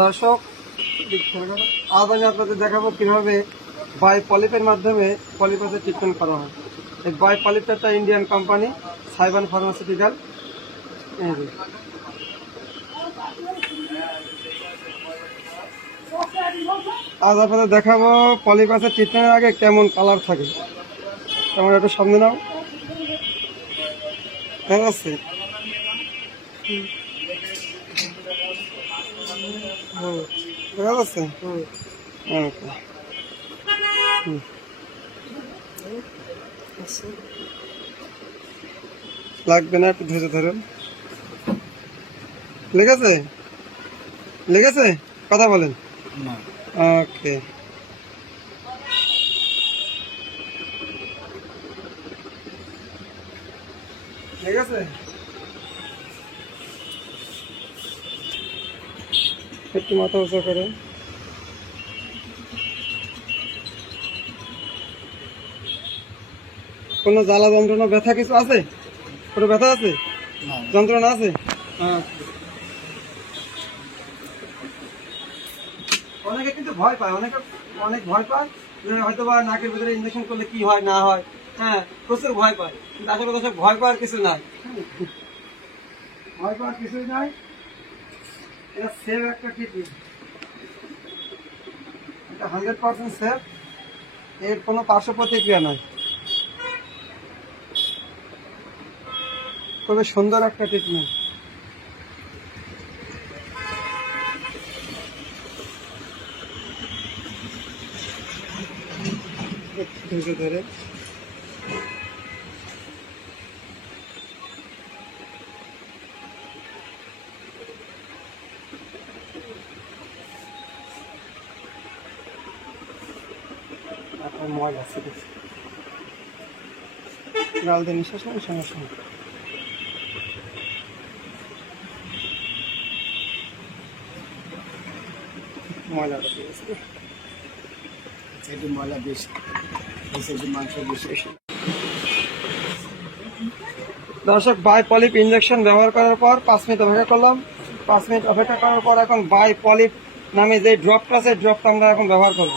দর্শক, আজ আমি আপনাদের দেখাবো কিভাবে বাই পলিপের মাধ্যমে পলিপাসের ট্রিটমেন্ট করা হয়। এই বাই পলিপটা একটা ইন্ডিয়ান কোম্পানি, সাইবান ফার্মাসিউটিক্যাল। আজ আপনাদের দেখাবো পলিপাসের ট্রিটমেন্টের আগে কেমন কালার থাকে। তেমন একটু সামনে নাও, দেখা যাচ্ছে? দেখা যাচ্ছে? লাগবে না, একটু ধৈর্য ধরুন। লেগেছে? লেগেছে? কথা বলেন। ওকে, ঠিক আছে। একটু মাথা উঁচা করে। কোনো জ্বালা যন্ত্রণা ব্যথা কিছু আছে? কোনো ব্যথা আছে? যন্ত্রণা আছে? অনেকে কিন্তু ভয় পায়, অনেক ভয় পায় হয়তো বা নাকের ভিতরে ইঞ্জেকশন করলে কি হয় না হয়। হ্যাঁ, প্রচুর ভয় পায়, কিন্তু আসলে দর্শক ভয় পাওয়ার কিছু নাই। ভয় পাওয়ার কিছুই নাই। এটা সেফ একটা ট্রিটমেন্ট, এটা 100% সেফ। এর কোনো পার্শ্ব প্রতিক্রিয়া নাই। খুবই সুন্দর একটা ট্রিটমেন্ট। ধৈর্য ধরে। ময়লা আছে, গাল দিয়ে নিঃশ্বাস নেই, সমস্যা নেই। ময়লাটা দিয়ে আসবে, ময়লা বেশি, মাংস বেশি। দর্শক, বাই পলিপ ইঞ্জেকশন ব্যবহার করার পর 5 মিনিট অপেক্ষা করলাম। 5 মিনিট অপেক্ষা করার পর এখন বাই পলিপ নামে যে ড্রপটা আছে, ড্রপটা আমরা এখন ব্যবহার করব।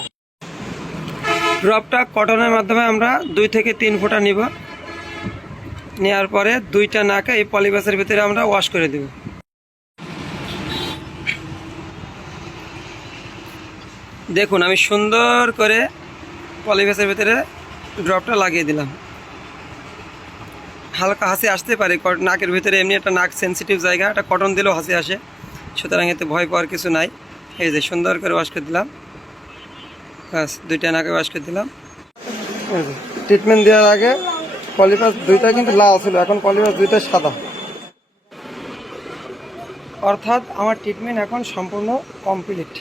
ড্রপটা কটনের মাধ্যমে আমরা 2 থেকে 3 ফোঁটা নিব। নেওয়ার পরে 2টা নাকে এই পলিপাসের ভিতরে আমরা ওয়াশ করে দেব। দেখুন, আমি সুন্দর করে পলিপাসের ভিতরে ড্রপটা লাগিয়ে দিলাম। হালকা হাসি আসতে পারে নাকের ভিতরে, এমনি একটা নাক সেন্সিটিভ জায়গা, একটা কটন দিলেও হাসি আসে, সুতরাং এতে ভয় পাওয়ার কিছু নাই। এই যে সুন্দর করে ওয়াশ করে দিলাম, ব্যাস 2টা নাকে ওয়াশ করে দিলাম। ট্রিটমেন্ট দেওয়ার আগে পলিপাস 2টা কিন্তু লাল ছিল, এখন পলিপাস 2টা সাদা। অর্থাৎ আমার ট্রিটমেন্ট এখন সম্পূর্ণ কমপ্লিট।